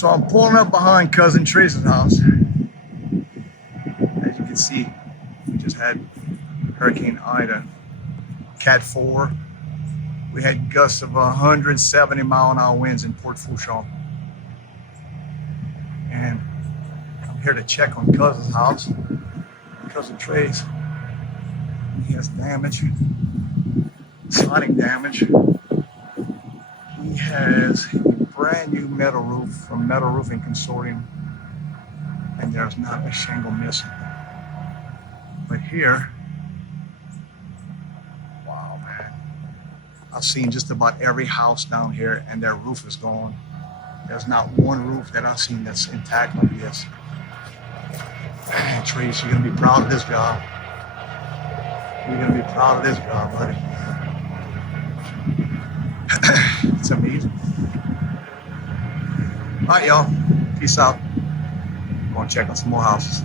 So I'm pulling up behind Cousin Trace's house. As you can see, we just had Hurricane Ida, Cat 4. We had gusts of 170-mile-an-hour winds in Port Fourchon. And I'm here to check on Cousin's house. Cousin Trace, he has damage, sonic damage. He has a brand new metal roof from Metal Roofing Consortium, and there's not a shingle missing. But here, wow, man. I've seen just about every house down here and their roof is gone. There's not one roof that I've seen that's intact like this. Man, Trace, you're gonna be proud of this job. You're gonna be proud of this job, buddy. It's amazing. All right, y'all. Peace out. I'm gonna check on some more houses.